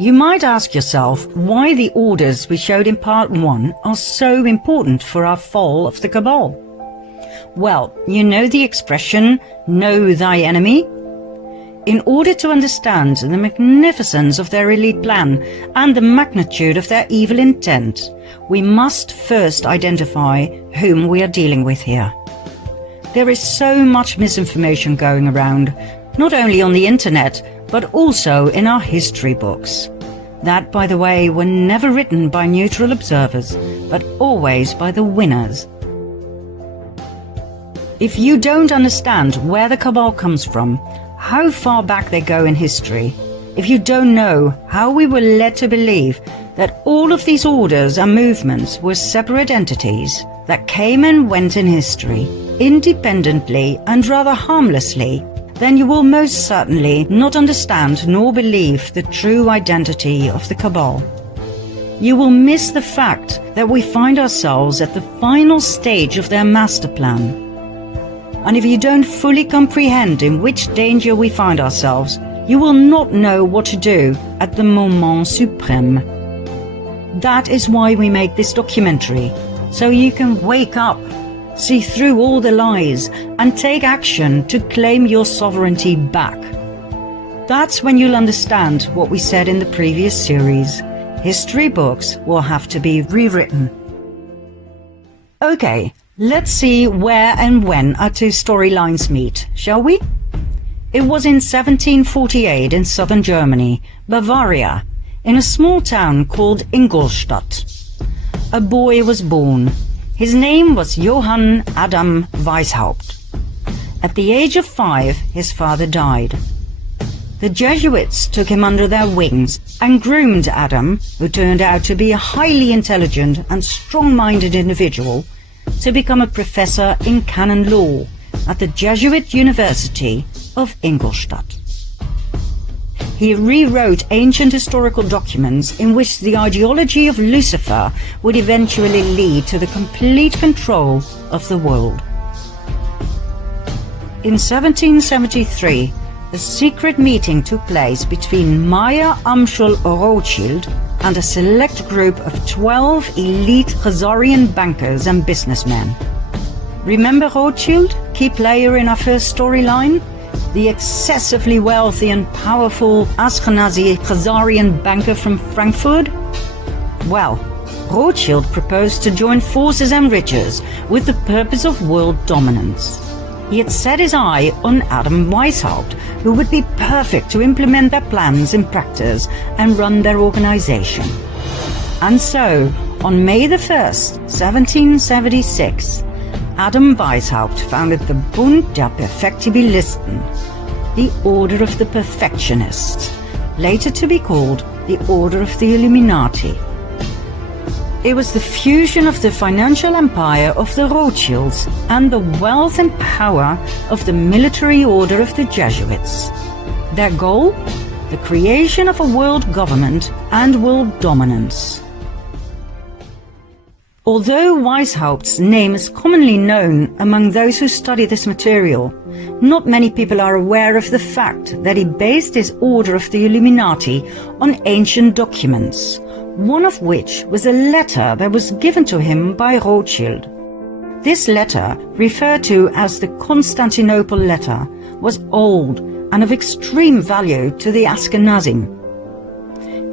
You might ask yourself why the orders we showed in part 1 are so important for our fall of the Cabal. Well, you know the expression, know thy enemy? In order to understand the magnificence of their elite plan and the magnitude of their evil intent, we must first identify whom we are dealing with here. There is so much misinformation going around, not only on the internet, but also in our history books. That, by the way, were never written by neutral observers, but always by the winners. If you don't understand where the Cabal comes from, how far back they go in history, if you don't know how we were led to believe that all of these orders and movements were separate entities that came and went in history, independently and rather harmlessly, then you will most certainly not understand nor believe the true identity of the Cabal. You will miss the fact that we find ourselves at the final stage of their master plan. And if you don't fully comprehend in which danger we find ourselves, you will not know what to do at the moment suprême. That is why we make this documentary, so you can wake up, see through all the lies, and take action to claim your sovereignty back. That's when you'll understand what we said in the previous series. History books will have to be rewritten. Okay. Let's see where and when our two storylines meet, shall we? It was in 1748 in southern Germany, Bavaria, in a small town called Ingolstadt. A boy was born. His name was Johann Adam Weishaupt. At the age of 5, his father died. The Jesuits took him under their wings and groomed Adam, who turned out to be a highly intelligent and strong-minded individual, to become a professor in canon law at the Jesuit University of Ingolstadt. He rewrote ancient historical documents in which the ideology of Lucifer would eventually lead to the complete control of the world. In 1773, a secret meeting took place between Meyer Amschel Rothschild and a select group of 12 elite Khazarian bankers and businessmen. Remember Rothschild, key player in our first storyline? The excessively wealthy and powerful Ashkenazi Khazarian banker from Frankfurt? Well, Rothschild proposed to join forces and riches with the purpose of world dominance. He had set his eye on Adam Weishaupt, who would be perfect to implement their plans in practice and run their organization. And so, on May the 1st, 1776, Adam Weishaupt founded the Bund der Perfektibilisten, the Order of the Perfectionists, later to be called the Order of the Illuminati. It was the fusion of the financial empire of the Rothschilds and the wealth and power of the military order of the Jesuits. Their goal? The creation of a world government and world dominance. Although Weishaupt's name is commonly known among those who study this material, not many people are aware of the fact that he based his Order of the Illuminati on ancient documents, one of which was a letter that was given to him by Rothschild. This letter, referred to as the Constantinople letter, was old and of extreme value to the Ashkenazim.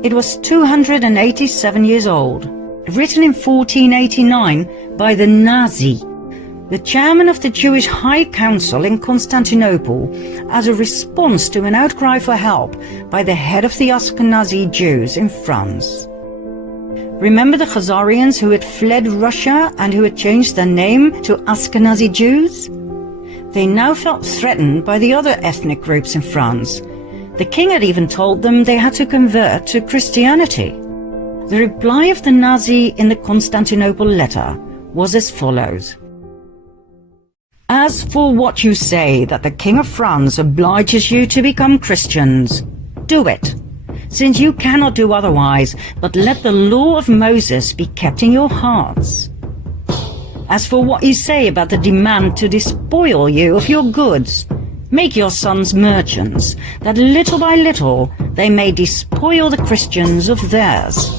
It was 287 years old, written in 1489 by the Nazi, the chairman of the Jewish High Council in Constantinople, as a response to an outcry for help by the head of the Ashkenazi Jews in France. Remember the Khazarians who had fled Russia and who had changed their name to Ashkenazi Jews? They now felt threatened by the other ethnic groups in France. The king had even told them they had to convert to Christianity. The reply of the Nazi in the Constantinople letter was as follows. As for what you say that the King of France obliges you to become Christians, do it, since you cannot do otherwise, but let the law of Moses be kept in your hearts. As for what you say about the demand to despoil you of your goods, Make your sons merchants, that little by little they may despoil the Christians of theirs.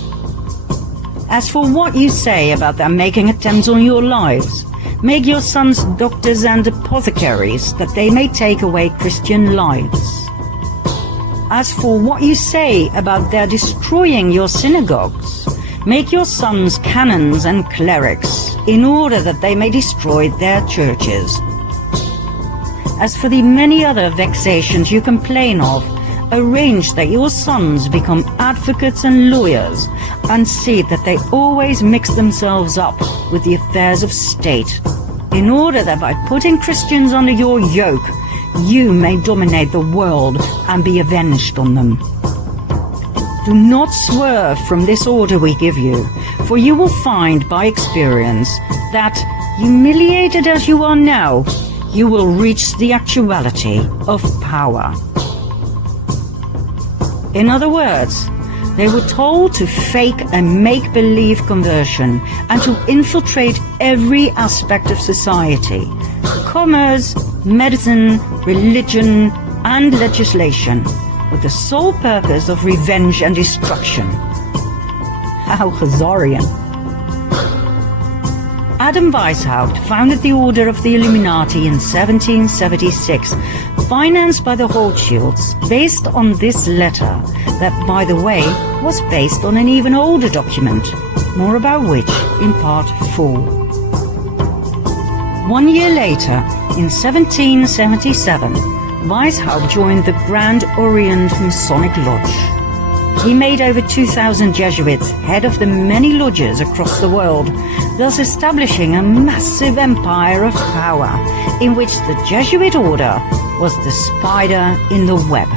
As for what you say about their making attempts on your lives, make your sons doctors and apothecaries, that they may take away Christian lives. As for what you say about their destroying your synagogues, make your sons canons and clerics, in order that they may destroy their churches. As for the many other vexations you complain of, arrange that your sons become advocates and lawyers, and see that they always mix themselves up with the affairs of state, in order that by putting Christians under your yoke, you may dominate the world and be avenged on them. Do not swerve from this order we give you, for you will find by experience that, humiliated as you are now, you will reach the actuality of power. In other words, they were told to fake a make-believe conversion and to infiltrate every aspect of society: commerce, medicine, religion, and legislation, with the sole purpose of revenge and destruction. How Khazarian! Adam Weishaupt founded the Order of the Illuminati in 1776, financed by the Rothschilds, based on this letter, that, by the way, was based on an even older document, more about which in Part 4. 1 year later, in 1777, Weishaupt joined the Grand Orient Masonic Lodge. He made over 2,000 Jesuits head of the many lodges across the world, thus establishing a massive empire of power, in which the Jesuit order was the spider in the web.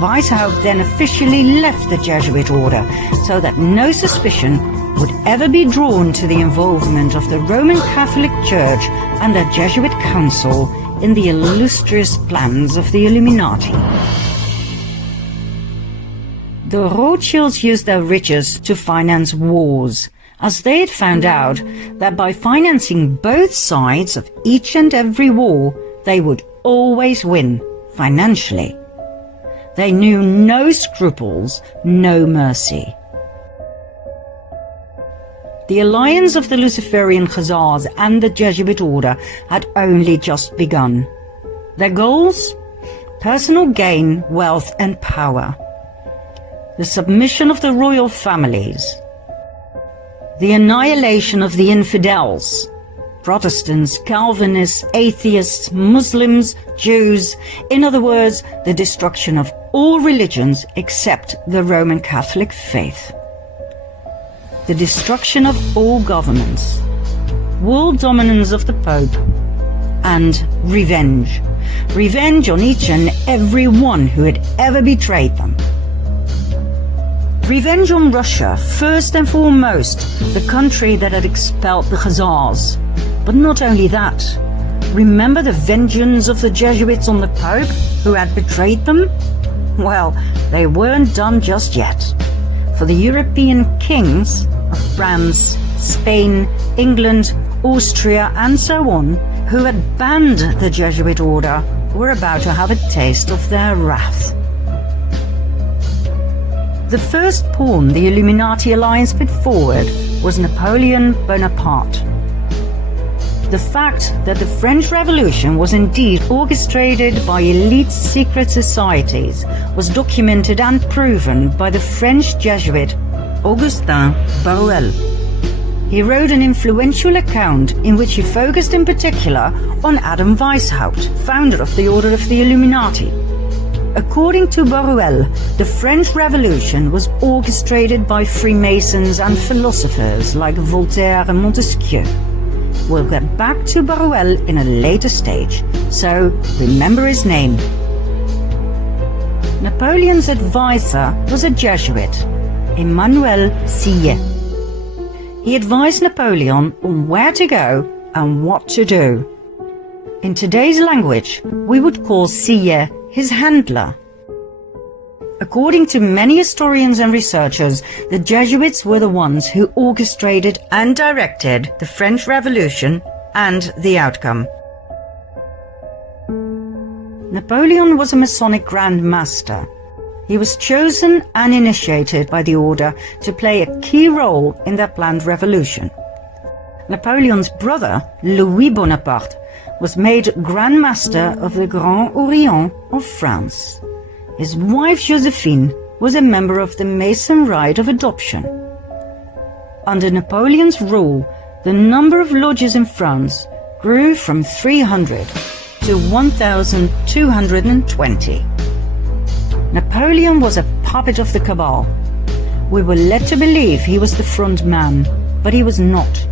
Weishaupt then officially left the Jesuit order, so that no suspicion would ever be drawn to the involvement of the Roman Catholic Church and the Jesuit Council in the illustrious plans of the Illuminati. The Rothschilds used their riches to finance wars, as they had found out that by financing both sides of each and every war, they would always win financially. They knew no scruples, no mercy. The alliance of the Luciferian Khazars and the Jesuit order had only just begun. Their goals? Personal gain, wealth and power. The submission of the royal families. The annihilation of the infidels. Protestants, Calvinists, atheists, Muslims, Jews, in other words, the destruction of all religions except the Roman Catholic faith. The destruction of all governments, world dominance of the Pope, and revenge. Revenge on each and every one who had ever betrayed them. Revenge on Russia, first and foremost, the country that had expelled the Khazars. But not only that. Remember the vengeance of the Jesuits on the Pope, who had betrayed them? Well, they weren't done just yet. For the European kings of France, Spain, England, Austria, and so on, who had banned the Jesuit order, were about to have a taste of their wrath. The first pawn the Illuminati alliance put forward was Napoleon Bonaparte. The fact that the French Revolution was indeed orchestrated by elite secret societies was documented and proven by the French Jesuit Augustin Baruel. He wrote an influential account in which he focused in particular on Adam Weishaupt, founder of the Order of the Illuminati. According to Baruel, the French Revolution was orchestrated by Freemasons and philosophers like Voltaire and Montesquieu. We'll get back to Baruel in a later stage, so remember his name. Napoleon's advisor was a Jesuit, Emmanuel Sillet. He advised Napoleon on where to go and what to do. In today's language, we would call Sillet his handler. According to many historians and researchers, the Jesuits were the ones who orchestrated and directed the French Revolution and the outcome. Napoleon was a Masonic Grand Master. He was chosen and initiated by the order to play a key role in their planned revolution. Napoleon's brother, Louis Bonaparte, was made Grand Master of the Grand Orient of France. His wife Josephine was a member of the Mason Rite of Adoption. Under Napoleon's rule, the number of lodges in France grew from 300 to 1,220. Napoleon was a puppet of the cabal. We were led to believe he was the front man, but he was not.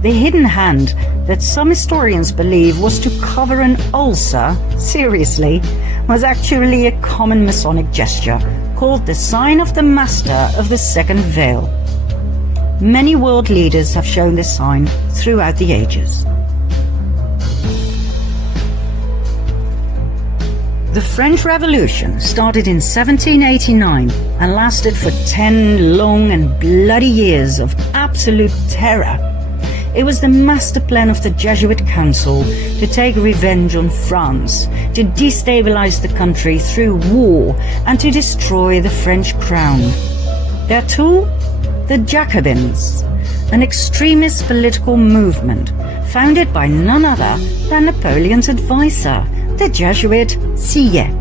The hidden hand that some historians believe was to cover an ulcer, seriously, was actually a common Masonic gesture called the sign of the Master of the Second Veil. Many world leaders have shown this sign throughout the ages. The French Revolution started in 1789 and lasted for 10 long and bloody years of absolute terror. It was the master plan of the Jesuit Council to take revenge on France, to destabilize the country through war, and to destroy the French crown. Their tool? The Jacobins, an extremist political movement founded by none other than Napoleon's advisor, the Jesuit Sotien.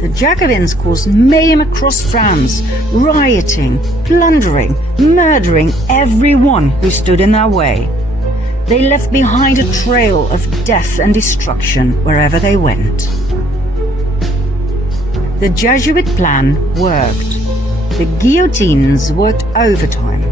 The Jacobins caused mayhem across France, rioting, plundering, murdering everyone who stood in their way. They left behind a trail of death and destruction wherever they went. The Jesuit plan worked. The guillotines worked overtime.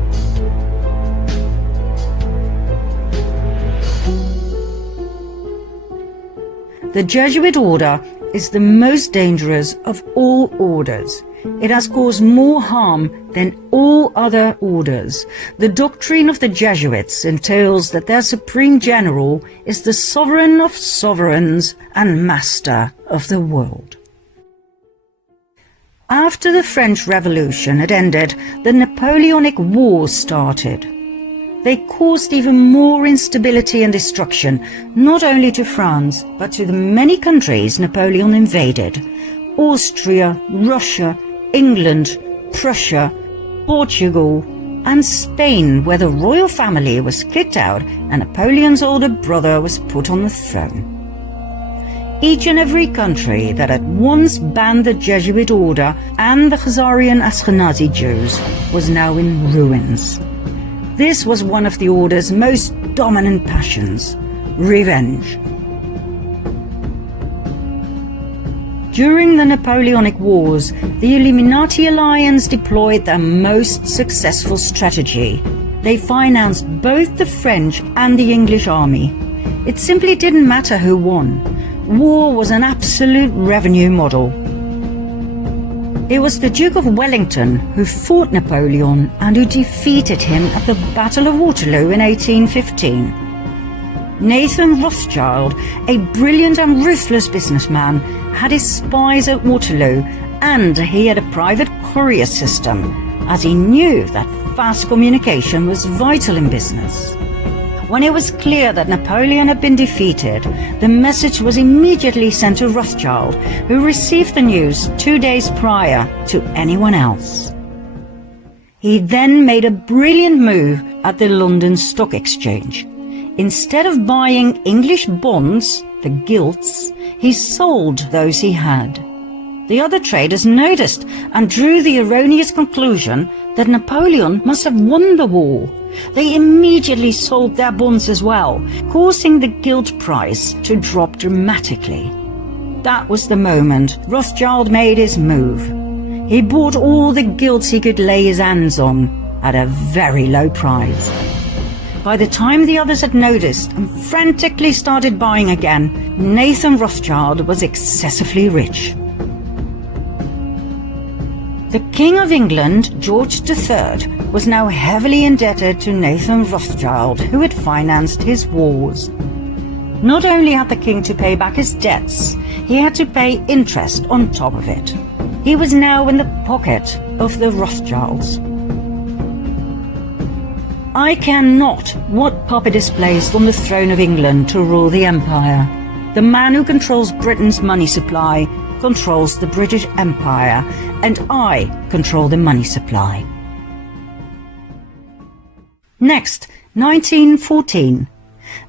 The Jesuit order is the most dangerous of all orders. It has caused more harm than all other orders. The doctrine of the Jesuits entails that their supreme general is the sovereign of sovereigns and master of the world. After the French Revolution had ended, the Napoleonic Wars started. They caused even more instability and destruction, not only to France, but to the many countries Napoleon invaded: Austria, Russia, England, Prussia, Portugal, and Spain, where the royal family was kicked out and Napoleon's older brother was put on the throne. Each and every country that had once banned the Jesuit order and the Khazarian Ashkenazi Jews was now in ruins. This was one of the order's most dominant passions: revenge. During the Napoleonic Wars, the Illuminati alliance deployed their most successful strategy. They financed both the French and the English army. It simply didn't matter who won. War was an absolute revenue model. It was the Duke of Wellington who fought Napoleon and who defeated him at the Battle of Waterloo in 1815. Nathan Rothschild, a brilliant and ruthless businessman, had his spies at Waterloo, and he had a private courier system, as he knew that fast communication was vital in business. When it was clear that Napoleon had been defeated, the message was immediately sent to Rothschild, who received the news 2 days prior to anyone else. He then made a brilliant move at the London Stock Exchange. Instead of buying English bonds, the gilts, he sold those he had. The other traders noticed and drew the erroneous conclusion that Napoleon must have won the war. They immediately sold their bonds as well, causing the gilt price to drop dramatically. That was the moment Rothschild made his move. He bought all the gilts he could lay his hands on at a very low price. By the time the others had noticed and frantically started buying again, Nathan Rothschild was excessively rich. The King of England, George III, was now heavily indebted to Nathan Rothschild, who had financed his wars. Not only had the king to pay back his debts, he had to pay interest on top of it. He was now in the pocket of the Rothschilds. I care not what puppet is placed on the throne of England to rule the empire. The man who controls Britain's money supply controls the British Empire, and I control the money supply. Next, 1914.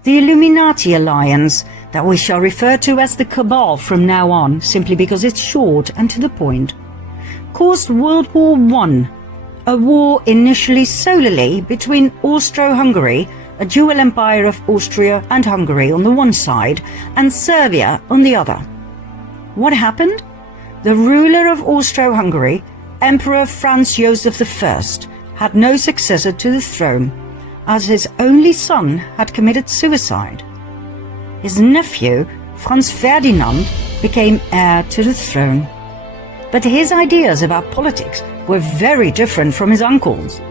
The Illuminati alliance, that we shall refer to as the Cabal from now on, simply because it's short and to the point, caused World War I, a war initially solely between Austro-Hungary, a dual empire of Austria and Hungary on the one side, and Serbia on the other. What happened? The ruler of Austro-Hungary, Emperor Franz Joseph I, had no successor to the throne, as his only son had committed suicide. His nephew, Franz Ferdinand, became heir to the throne. But his ideas about politics were very different from his uncle's.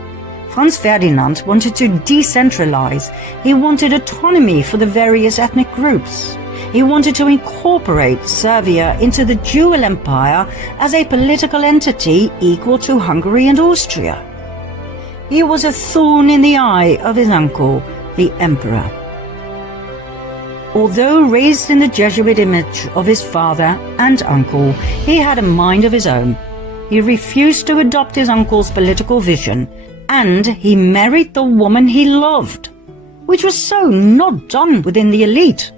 Franz Ferdinand wanted to decentralize. He wanted autonomy for the various ethnic groups. He wanted to incorporate Serbia into the dual empire as a political entity equal to Hungary and Austria. He was a thorn in the eye of his uncle, the emperor. Although raised in the Jesuit image of his father and uncle, he had a mind of his own. He refused to adopt his uncle's political vision, and he married the woman he loved, which was so not done within the elite.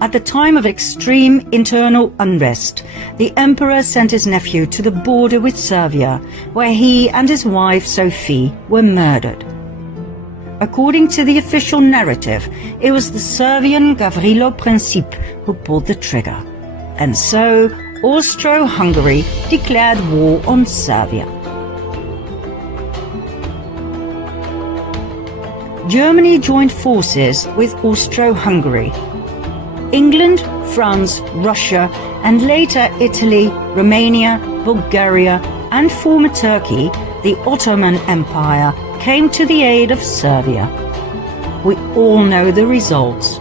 At the time of extreme internal unrest, the emperor sent his nephew to the border with Serbia, where he and his wife Sophie were murdered. According to the official narrative, it was the Serbian Gavrilo Princip who pulled the trigger. And so, Austro-Hungary declared war on Serbia. Germany joined forces with Austro-Hungary. England, France, Russia, and later Italy, Romania, Bulgaria, and former Turkey, the Ottoman Empire, came to the aid of Serbia. We all know the results.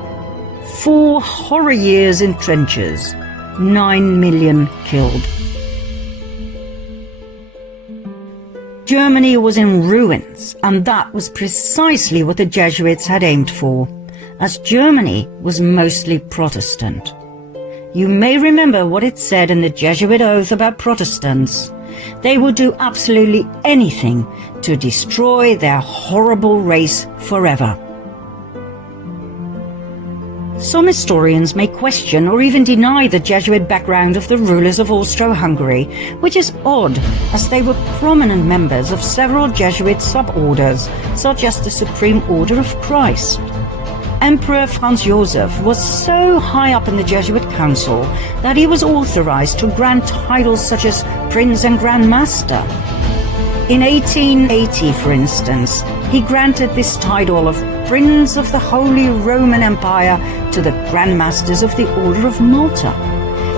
4 horror years in trenches, 9 million killed. Germany was in ruins, and that was precisely what the Jesuits had aimed for, as Germany was mostly Protestant. You may remember what it said in the Jesuit oath about Protestants. They would do absolutely anything to destroy their horrible race forever. Some historians may question or even deny the Jesuit background of the rulers of Austro-Hungary, which is odd, as they were prominent members of several Jesuit suborders, such as the Supreme Order of Christ. Emperor Franz Joseph was so high up in the Jesuit council that he was authorized to grant titles such as Prince and Grand Master. In 1880, for instance, he granted this title of Prince of the Holy Roman Empire to the Grand Masters of the Order of Malta.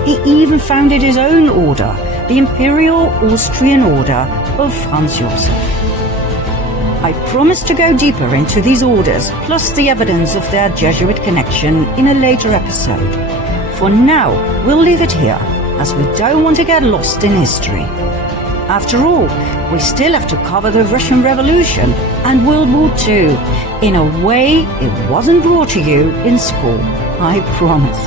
He even founded his own order, the Imperial Austrian Order of Franz Joseph. I promise to go deeper into these orders, plus the evidence of their Jesuit connection, in a later episode. For now, we'll leave it here, as we don't want to get lost in history. After all, we still have to cover the Russian Revolution and World War II in a way it wasn't brought to you in school, I promise.